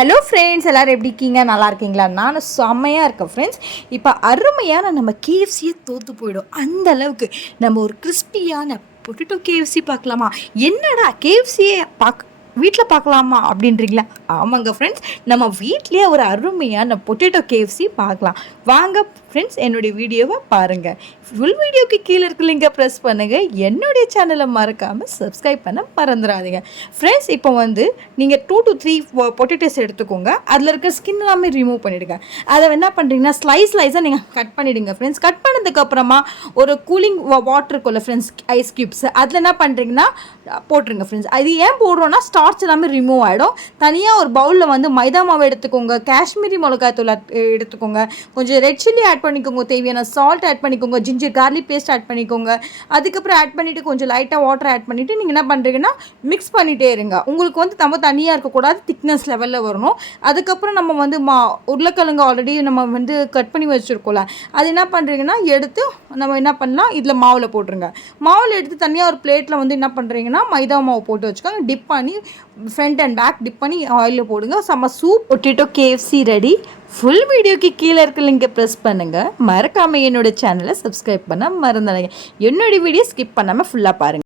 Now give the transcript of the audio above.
Hello friends எல்லோரும் எப்படி இருக்கீங்க? நல்லா இருக்கீங்களா? நானும் செம்மையாக இருக்கேன் ஃப்ரெண்ட்ஸ் இப்போ அருமையான நம்ம கேஎஃப்சியே தோற்று போயிடும். அந்த அளவுக்கு நம்ம ஒரு கிறிஸ்பியான பொட்டேட்டோ கேஎஃப்சி பார்க்கலாமா? என்னடா கேஎஃப்சியே பார்க்க வீட்டில் பார்க்கலாமா அப்படின்றீங்களா? ஆமாங்க ஃப்ரெண்ட்ஸ் நம்ம வீட்லேயே ஒரு அருமையான பொட்டேட்டோ கேஎஃப்சி பார்க்கலாம் வாங்க ஃப்ரெண்ட்ஸ் என்னுடைய வீடியோவை பாருங்கள் ஃபுல் வீடியோக்கு கீழே இருக்கு லிங்கை ப்ரெஸ் பண்ணுங்கள் என்னுடைய சேனலை மறக்காமல் சப்ஸ்கிரைப் பண்ண மறந்துடாதீங்க. ஃப்ரெண்ட்ஸ் இப்போ வந்து நீங்கள் டூ டு த்ரீ பொட்டேட்டோஸ் எடுத்துக்கோங்க. அதில் இருக்க ஸ்கின் எல்லாமே ரிமூவ் பண்ணிவிடுங்க அதை என்ன பண்ணுறீங்கன்னா ஸ்லைஸ் ஸ்லைஸாக நீங்கள் கட் பண்ணிவிடுங்க ஃப்ரெண்ட்ஸ் கட் பண்ணதுக்கப்புறமா ஒரு கூலிங் வாட்டர் இருக்கும்ல ஃப்ரெண்ட்ஸ் ஐஸ் க்யூப்ஸ் அதில் என்ன பண்ணுறீங்கன்னா போட்டுருங்க ஃப்ரெண்ட்ஸ் அது ஏன் போடுறோன்னா ஸ்டார்ச் எல்லாமே ரிமூவ் ஆகிடும் தனியாக ஒரு பவுலில் வந்து மைதா மாவு எடுத்துக்கோங்க காஷ்மீரி மிளகாய் தூள் எடுத்துக்கோங்க. கொஞ்சம் ரெட் சில்லி ஆட் பண்ணிக்கோங்க தேவையான சால்ட் ஆட் பண்ணிக்கோங்க ஜிஞ்சர் கார்லிக் பேஸ்ட் ஆட் பண்ணிக்கோங்க. அதுக்கப்புறம் ஆட் பண்ணிவிட்டு கொஞ்சம் லைட்டாக வாட்டர் ஆட் பண்ணிவிட்டு நீங்கள் என்ன பண்ணுறீங்கன்னா மிக்ஸ் பண்ணிகிட்டே இருங்க. உங்களுக்கு வந்து நம்ம தனியாக இருக்கக்கூடாது திக்னஸ் லெவலில் வரணும். அதுக்கப்புறம் நம்ம வந்து மா உருளைக்கிழங்கு ஆல்ரெடி நம்ம வந்து கட் பண்ணி வச்சுருக்கோம்ல அது என்ன பண்ணுறீங்கன்னா எடுத்து நம்ம என்ன பண்ணலாம் இதில் மாவில் போட்டுருங்க. மாவில் எடுத்து தனியாக ஒரு பிளேட்டில் வந்து என்ன பண்ணுறீங்கன்னா மைதா மாவு போட்டு வச்சுக்கோங்க. டிப் பண்ணி ஃப்ரண்ட் அண்ட் பேக் டிப் பண்ணி ஆயிலில் போடுங்க. செம்ம soup potato KFC ready full வீடியோக்கு கீழே இருக்க லிங்கை ப்ரெஸ் பண்ணுங்கள் மறக்காமல் என்னோடய சேனலை சப்ஸ்கிரைப் பண்ண மறந்துடுங்க என்னோடய வீடியோ ஸ்கிப் பண்ணாமல் ஃபுல்லாக பாருங்கள்